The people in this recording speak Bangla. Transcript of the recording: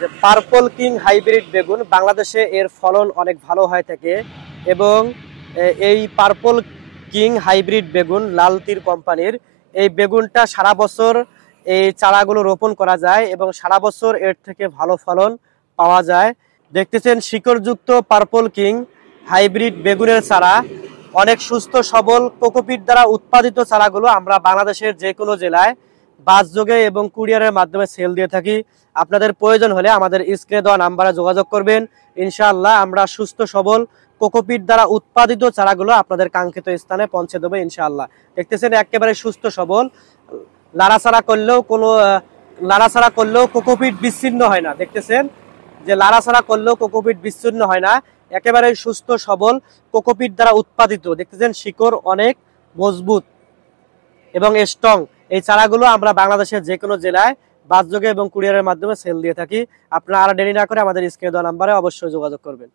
যে পার্পল কিং হাইব্রিড বেগুন বাংলাদেশে এর ফলন অনেক ভালো হয়ে থাকে এবং এই পার্পল কিং হাইব্রিড বেগুন লাল তীর কোম্পানির এই বেগুনটা সারা বছর এই চারাগুলো রোপণ করা যায় এবং সারা বছর এর থেকে ভালো ফলন পাওয়া যায়। দেখতেছেন শিকড়যুক্ত পার্পল কিং হাইব্রিড বেগুনের চারা অনেক সুস্থ সবল কোকোপিট দ্বারা উৎপাদিত চারাগুলো আমরা বাংলাদেশের যে কোনো জেলায় বাসযোগে এবং কুরিয়ারের মাধ্যমে সেল দিয়ে থাকি। আপনাদের প্রয়োজন হলে আমাদের স্ক্রিনে দেওয়া নাম্বারে যোগাযোগ করবেন। ইনশাআল্লাহ আমরা সুস্থ সবল কোকোপিট দ্বারা উৎপাদিত চারাগুলো আপনাদের কাঙ্ক্ষিত স্থানে পৌঁছে দেবো ইনশাআল্লাহ। দেখতেছেন একেবারে সুস্থ সবল, লাড়াছাড়া করলেও কোকোপিট বিচ্ছিন্ন হয় না। দেখতেছেন যে লাড়াছাড়া করলেও কোকোপিট বিচ্ছিন্ন হয় না, একেবারে সুস্থ সবল কোকোপিট দ্বারা উৎপাদিত। দেখতেছেন শিকড় অনেক মজবুত এবং স্ট্রং। এই চারাগুলো আমরা বাংলাদেশের যে কোনো জেলায় বাসযোগে এবং কুরিয়ারের মাধ্যমে সেল দিয়ে থাকি। আপনারা আর দেরি না করে আমাদের স্ক্রিনে দেওয়া নাম্বারে অবশ্যই যোগাযোগ করবেন।